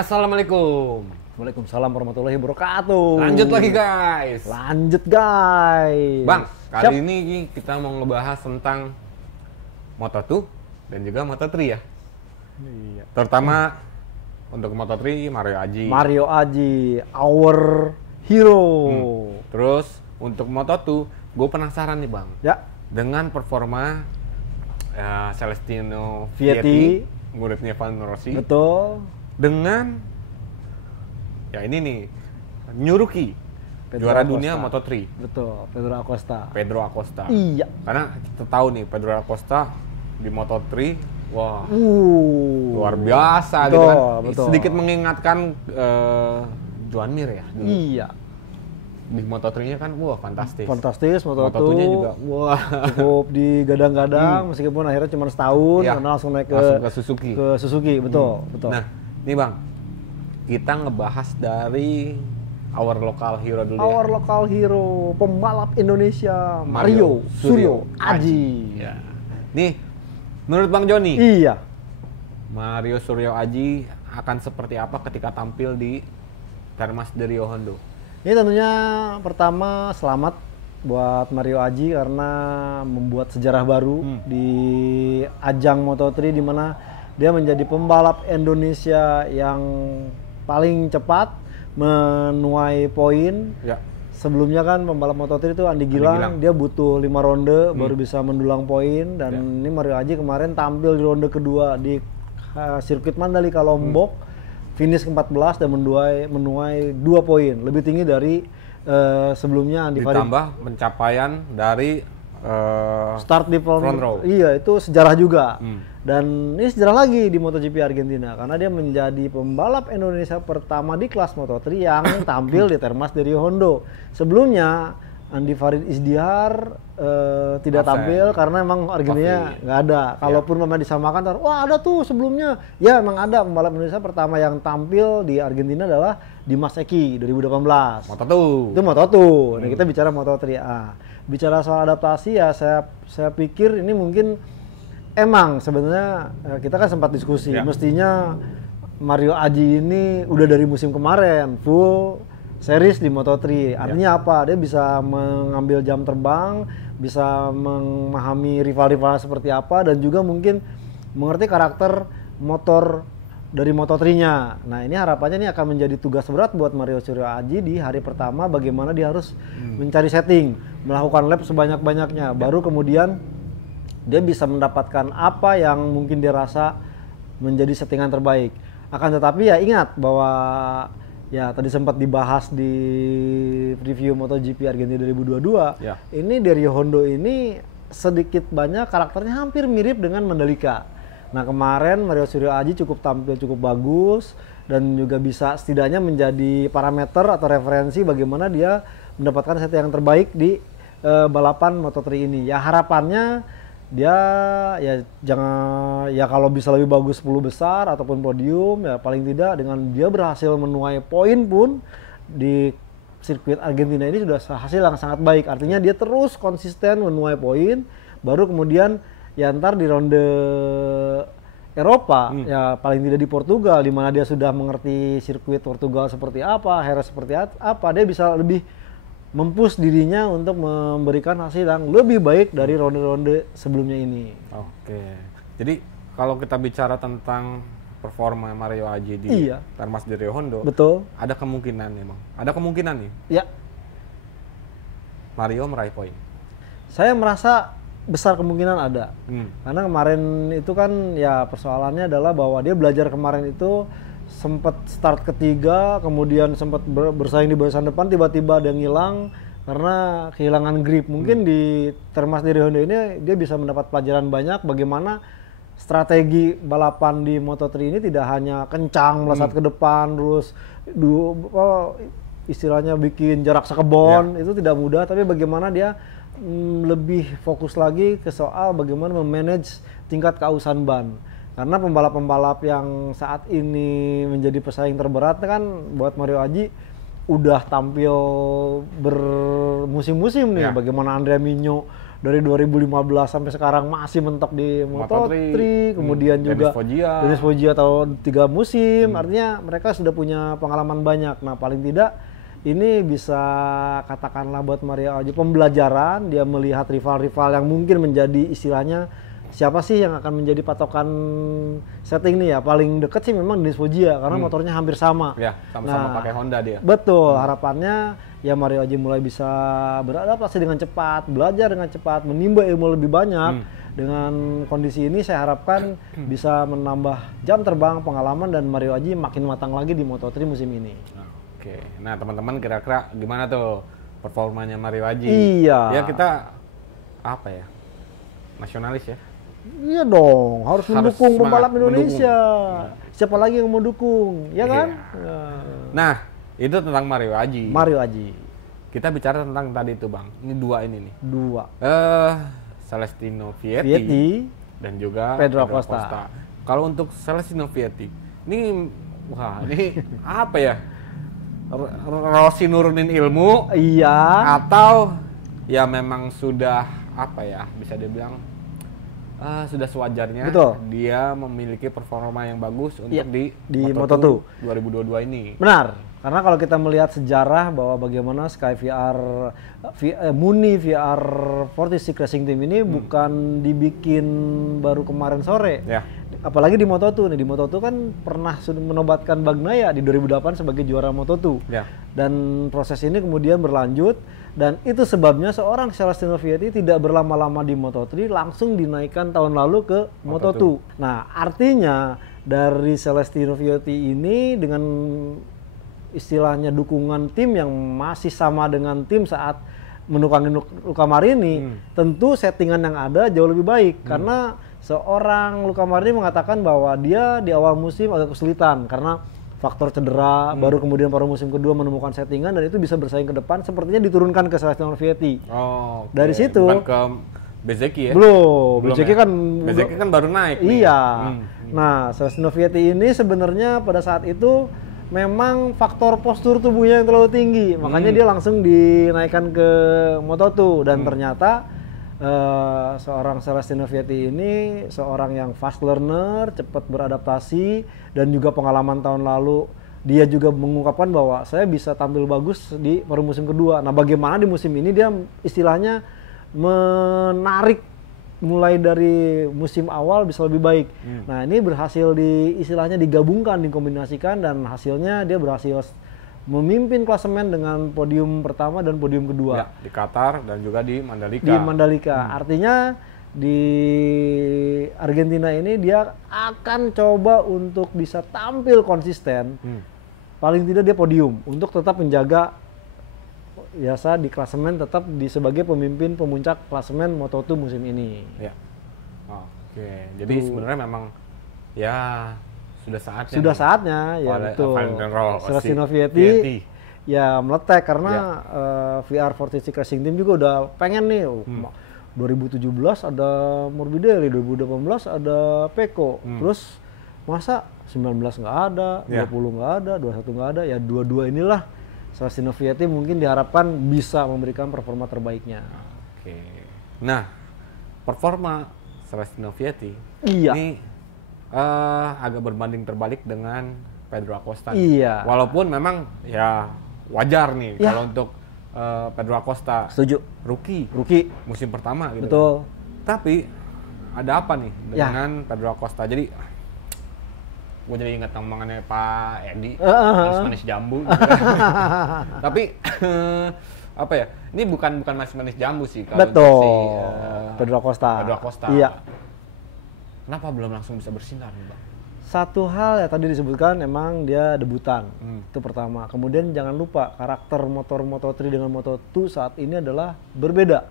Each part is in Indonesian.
Assalamualaikum. Waalaikumsalam warahmatullahi wabarakatuh. Lanjut lagi guys. Lanjut guys. Bang, Siap. kali ini kita mau ngebahas tentang Moto2 dan juga Moto3 ya. Iya. Terutama untuk Moto3 Mario Aji. Mario Aji, our hero. Terus untuk Moto2, gue penasaran nih bang. Ya, Dengan performa Celestino Vietti, muridnya Valentino Rossi. betul. Dengan ya ini nih Nyuruki, Pedro juara Acosta. dunia Moto3. Betul, Pedro Acosta. Pedro Acosta. Iya. Karena kita tahu nih Pedro Acosta di Moto3, wah luar biasa Betul, gitu kan. betul. Sedikit mengingatkan Joan Mir ya. Dulu. Iya. Di Moto3-nya kan wah fantastis. Fantastis, Moto2-nya juga wah cukup digadang-gadang meskipun akhirnya cuma setahun Iya, karena langsung naik langsung ke Suzuki. Ke Suzuki, betul, betul. Nah, nih Bang. Kita ngebahas dari our local hero dulu Our ya. local hero, pembalap Indonesia, Mario Suryo Aji. Ya. Nih, menurut Bang Joni, Iya. Mario Suryo Aji akan seperti apa ketika tampil di Termas de Rio Hondo? Ini tentunya pertama selamat buat Mario Aji karena membuat sejarah baru di ajang Moto3 di mana dia menjadi pembalap Indonesia yang paling cepat menuai poin. Ya. Sebelumnya kan pembalap Moto3 itu Andi Gilang, dia butuh 5 ronde baru bisa mendulang poin dan ini Mario Aji kemarin tampil di ronde kedua di sirkuit Mandalika Lombok. Finish ke-14 dan menuai 2 poin, lebih tinggi dari sebelumnya Andi Farid. Ditambah pencapaian dari Start di front row. Iya, itu sejarah juga. Dan ini sejarah lagi di MotoGP Argentina karena dia menjadi pembalap Indonesia pertama di kelas Moto3 yang tampil di Termas de Rio Hondo. Sebelumnya Andi Farid Isdihar tidak tampil karena emang Argentina nggak ada. Kalaupun memang disamakan, wah ada tuh sebelumnya. Ya emang ada pembalap Indonesia pertama yang tampil di Argentina adalah Dimas Eki 2018. Moto2. Itu Moto2. Nah, kita bicara Moto3. Bicara soal adaptasi ya saya pikir ini mungkin emang sebenarnya kita kan sempat diskusi. Mestinya Mario Aji ini udah dari musim kemarin full series di Moto3. Artinya apa? Dia bisa mengambil jam terbang, bisa memahami rival-rival seperti apa dan juga mungkin mengerti karakter motor dari Moto3-nya. Nah, ini harapannya ini akan menjadi tugas berat buat Mario Suryo Aji di hari pertama bagaimana dia harus mencari setting, melakukan lap sebanyak-banyaknya. Baru kemudian dia bisa mendapatkan apa yang mungkin dia rasa menjadi settingan terbaik. Akan tetapi ya ingat bahwa ya tadi sempat dibahas di preview MotoGP Argentina 2022. Ini dari Hondo ini sedikit banyak karakternya hampir mirip dengan Mandalika. Nah kemarin Mario Suryo Aji tampil cukup bagus dan juga bisa setidaknya menjadi parameter atau referensi bagaimana dia mendapatkan set yang terbaik di balapan Moto3 ini. Ya harapannya dia ya jangan ya kalau bisa lebih bagus 10 besar ataupun podium ya paling tidak dengan dia berhasil menuai poin pun di sirkuit Argentina ini sudah hasil yang sangat baik. Artinya dia terus konsisten menuai poin baru kemudian ya ntar di ronde Eropa ya paling tidak di Portugal di mana dia sudah mengerti sirkuit Portugal seperti apa, Jerez seperti apa, dia bisa lebih mempush dirinya untuk memberikan hasil yang lebih baik dari ronde-ronde sebelumnya ini. Oke. Jadi kalau kita bicara tentang performa Mario Aji di Termas de Rio Hondo, betul. Ada kemungkinan memang. Ada kemungkinan nih. Ya. Mario meraih poin. Saya merasa besar kemungkinan ada. Karena kemarin itu kan ya persoalannya adalah bahwa dia belajar kemarin itu sempat start ketiga, kemudian sempat bersaing di barisan depan, tiba-tiba ada yang hilang karena kehilangan grip. Mungkin di Termas de Rio Hondo ini dia bisa mendapat pelajaran banyak bagaimana strategi balapan di Moto3 ini tidak hanya kencang melesat ke depan terus istilahnya bikin jarak sekebon, itu tidak mudah, tapi bagaimana dia lebih fokus lagi ke soal bagaimana memanage tingkat keausan ban. Karena pembalap-pembalap yang saat ini menjadi pesaing terberat kan buat Mario Aji udah tampil bermusim-musim nih. Bagaimana Andrea Migno dari 2015 sampai sekarang masih mentok di Moto3, kemudian juga Dennis Foggia tahun 3 musim, artinya mereka sudah punya pengalaman banyak. Nah paling tidak ini bisa katakanlah buat Mario Aji pembelajaran, dia melihat rival-rival yang mungkin menjadi istilahnya siapa sih yang akan menjadi patokan setting nih ya, paling deket sih memang Dennis Foggia karena motornya hampir sama. Ya, sama-sama pakai Honda dia. Betul, harapannya ya Mario Aji mulai bisa beradaptasi dengan cepat, belajar dengan cepat, menimba ilmu lebih banyak. Dengan kondisi ini saya harapkan bisa menambah jam terbang, pengalaman, dan Mario Aji makin matang lagi di Moto3 musim ini. Oke, nah teman-teman kira-kira gimana tuh performanya Mario Aji? Iya. Ya kita apa ya, nasionalis ya? Iya dong, harus mendukung pembalap Indonesia. Siapa lagi yang mau dukung, ya kan? Nah, itu tentang Mario Aji. Mario Aji. Kita bicara tentang tadi tuh Bang, ini dua ini nih. Dua. Celestino Vietti dan juga Pedro Acosta. Kalau untuk Celestino Vietti, ini wah ini apa ya? Rossi nurunin ilmu, iya, atau ya memang sudah apa ya, bisa dibilang sudah sewajarnya. Betul. Dia memiliki performa yang bagus untuk di Moto2 2022 ini. Benar, karena kalau kita melihat sejarah bahwa bagaimana Sky VR, Muni VR 46 Racing Team ini bukan dibikin baru kemarin sore. Ya. Apalagi di Moto2 nih, di Moto2 kan pernah sudah menobatkan Bagnaia di 2008 sebagai juara Moto2. Ya. Dan proses ini kemudian berlanjut, dan itu sebabnya seorang Celestino Vietti tidak berlama-lama di Moto3, langsung dinaikkan tahun lalu ke Moto2. Nah, artinya dari Celestino Vietti ini dengan istilahnya dukungan tim yang masih sama dengan tim saat menukangi Luca Marini, tentu settingan yang ada jauh lebih baik karena seorang Luca Marini mengatakan bahwa dia di awal musim agak kesulitan karena faktor cedera, baru kemudian pada musim kedua menemukan settingan dan itu bisa bersaing ke depan, sepertinya diturunkan ke Celestino Vietti. Oh, okay. Dari situ bukan ke Bezzecchi ya? Belum Bezzecchi ya? Bezzecchi kan baru naik nih. Iya. Nah, Celestino Vietti ini sebenarnya pada saat itu memang faktor postur tubuhnya yang terlalu tinggi, makanya dia langsung dinaikkan ke Moto2 dan ternyata seorang Celestino Vietti ini seorang yang fast learner, cepat beradaptasi, dan juga pengalaman tahun lalu dia juga mengungkapkan bahwa saya bisa tampil bagus di paruh musim kedua. Nah, bagaimana di musim ini dia istilahnya menarik mulai dari musim awal bisa lebih baik. Nah, ini berhasil istilahnya digabungkan, dikombinasikan, dan hasilnya dia berhasil memimpin klasemen dengan podium pertama dan podium kedua. Ya, di Qatar dan juga di Mandalika. Di Mandalika. Artinya di Argentina ini dia akan coba untuk bisa tampil konsisten. Paling tidak dia podium untuk tetap menjaga biasa di klasemen, tetap sebagai pemimpin pemuncak klasemen Moto2 musim ini. Ya. Oke. Jadi sebenarnya memang ya sudah saatnya ya betul. Celestino Vietti ya meletek karena VR 46 Racing Team juga udah pengen nih. 2017 ada Morbidelli, 2018 ada Pecco, terus masa 19 nggak ada, 20 nggak ada, 21 nggak ada, ya dua-dua inilah Celestino Vietti mungkin diharapkan bisa memberikan performa terbaiknya. Oke. Nah, performa Celestino Vietti ini agak berbanding terbalik dengan Pedro Acosta. Iya. Walaupun memang ya wajar nih kalau untuk Pedro Acosta. Setuju. Rookie. Musim pertama gitu. Betul. Tapi ada apa nih dengan Pedro Acosta? Jadi gue jadi ingat omongannya Pak Edi, manis-manis jambu. Gitu. Tapi apa ya? Ini bukan manis-manis jambu sih kalau si Pedro Acosta. Iya. Kenapa belum langsung bisa bersinar nih Bang? Satu hal ya tadi disebutkan emang dia debutan, itu pertama. Kemudian jangan lupa karakter motor Moto3 dengan Moto2 saat ini adalah berbeda.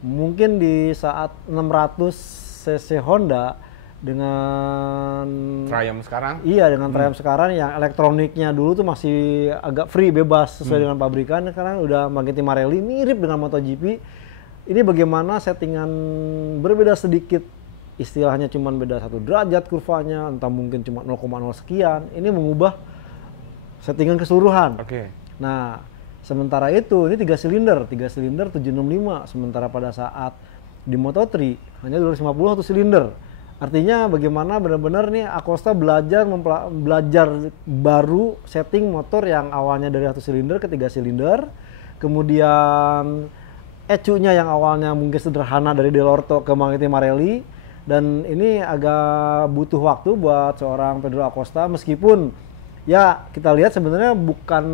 Mungkin di saat 600 cc Honda dengan Triumph sekarang? Iya, dengan Triumph sekarang yang elektroniknya dulu tuh masih agak free, bebas sesuai dengan pabrikan. Sekarang udah Magneti Marelli mirip dengan MotoGP. Ini bagaimana settingan berbeda sedikit, istilahnya cuma beda 1 derajat kurvanya, entah mungkin cuma 0,0 sekian, ini mengubah settingan keseluruhan. Nah, sementara itu ini 3 silinder 765, sementara pada saat Di Moto3 hanya 250 1 silinder. Artinya bagaimana benar-benar nih Acosta belajar baru setting motor yang awalnya dari 1 silinder ke 3 silinder. Kemudian ECU-nya yang awalnya mungkin sederhana dari Dell'Orto ke Magneti Marelli, dan ini agak butuh waktu buat seorang Pedro Acosta, meskipun ya kita lihat sebenarnya bukan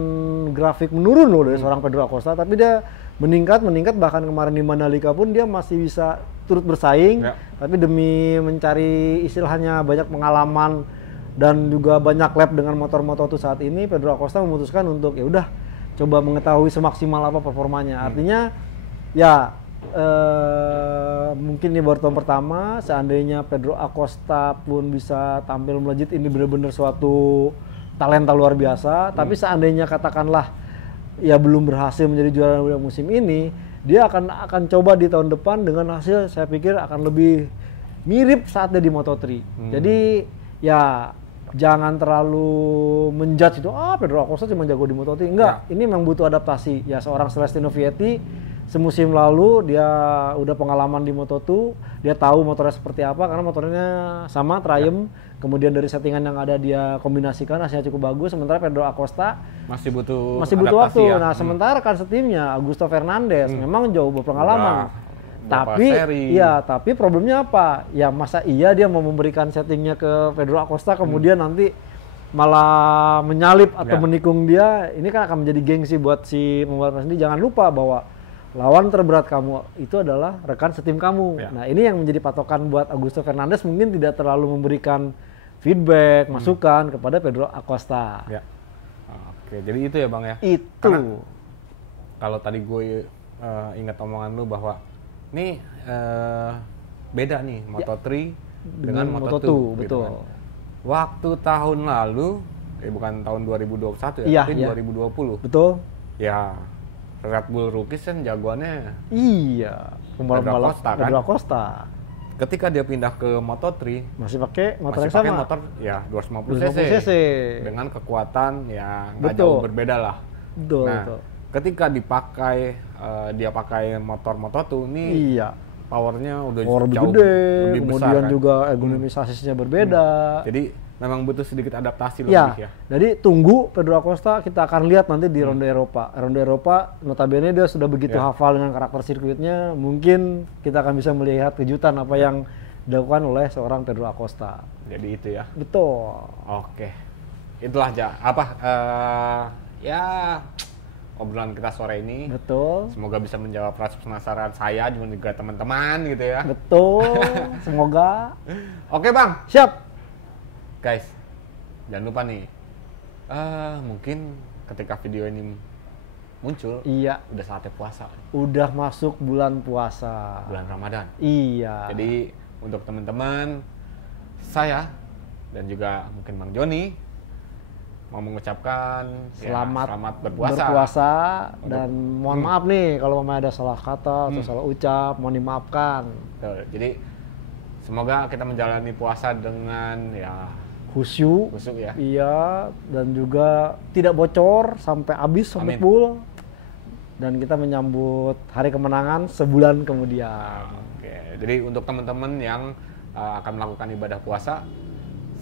grafik menurun loh dari seorang Pedro Acosta, tapi dia meningkat, bahkan kemarin di Mandalika pun dia masih bisa turut bersaing, tapi demi mencari istilahnya banyak pengalaman dan juga banyak lap dengan motor Moto2 saat ini, Pedro Acosta memutuskan untuk ya udah coba mengetahui semaksimal apa performanya. Artinya ya mungkin ini baru tahun pertama, seandainya Pedro Acosta pun bisa tampil melejit, ini benar-benar suatu talenta luar biasa. Tapi seandainya katakanlah ya belum berhasil menjadi juara musim ini, dia akan coba di tahun depan dengan hasil saya pikir akan lebih mirip saatnya di Moto3. Jadi ya jangan terlalu menjudge itu, Pedro Acosta cuma jago di Moto3. Enggak, ini memang butuh adaptasi. Ya seorang Celestino Vietti semusim lalu dia udah pengalaman di Moto2, dia tahu motornya seperti apa karena motornya sama Triumph. Kemudian dari settingan yang ada dia kombinasikan, hasilnya cukup bagus. Sementara Pedro Acosta masih butuh waktu. Ya. Nah, sementara kan setimnya Augusto Fernandez memang jauh berpengalaman. Tapi problemnya apa? Ya masa iya dia mau memberikan settingnya ke Pedro Acosta kemudian nanti malah menyalip atau menikung dia. Ini kan akan menjadi gengsi buat si pembalap sendiri. Jangan lupa bahwa lawan terberat kamu itu adalah rekan setim kamu. Nah, ini yang menjadi patokan buat Augusto Fernandez, mungkin tidak terlalu memberikan feedback, masukan kepada Pedro Acosta. Oke, jadi itu ya Bang ya? Itu. Karena kalau tadi gue ingat omongan lu bahwa ini beda nih Moto3 dengan Moto2. Betul. Gitu kan. Waktu tahun lalu, bukan tahun 2021 ya, tapi 2020. Betul. Ya, Red Bull Rookies kan jagoannya pembalap Pedro Acosta. Ketika dia pindah ke Moto3 masih pakai motor yang sama. motor ya 250 cc dengan kekuatan ya nggak jauh berbeda lah. Betul. Ketika dia pakai motor Moto2 ini powernya udah jauh lebih besar. Kemudian juga ergonomisasinya berbeda. Jadi memang butuh sedikit adaptasi lebih ya. Jadi tunggu Pedro Acosta, kita akan lihat nanti di ronde Eropa. Ronde Eropa notabene dia sudah begitu hafal dengan karakter sirkuitnya, mungkin kita akan bisa melihat kejutan apa yang dilakukan oleh seorang Pedro Acosta. Jadi itu ya. Betul. Oke. Itulah obrolan kita sore ini. Betul. Semoga bisa menjawab rasa penasaran saya dan juga teman-teman gitu ya. Betul. Semoga. Oke Bang. Siap. Guys, jangan lupa nih, mungkin ketika video ini muncul, udah saatnya puasa. Udah masuk bulan puasa. Bulan Ramadan. Iya. Jadi untuk teman-teman, saya dan juga mungkin Bang Joni mau mengucapkan selamat berpuasa. Dan mohon maaf nih kalau ada salah kata atau salah ucap, mohon dimaafkan. Jadi semoga kita menjalani puasa dengan khusyuk ya. Iya, dan juga tidak bocor sampai habis, sampai full. Dan kita menyambut hari kemenangan sebulan kemudian. Oke, jadi untuk teman-teman yang akan melakukan ibadah puasa,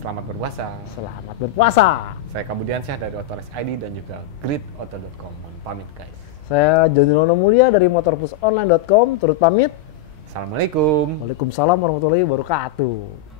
selamat berpuasa. Selamat berpuasa. Saya Kabudiansyah dari Autores ID dan juga gridauto.com. Mohon pamit guys. Saya Joni Lono Mulia dari motorplusonline.com. Turut pamit. Assalamualaikum. Waalaikumsalam warahmatullahi wabarakatuh.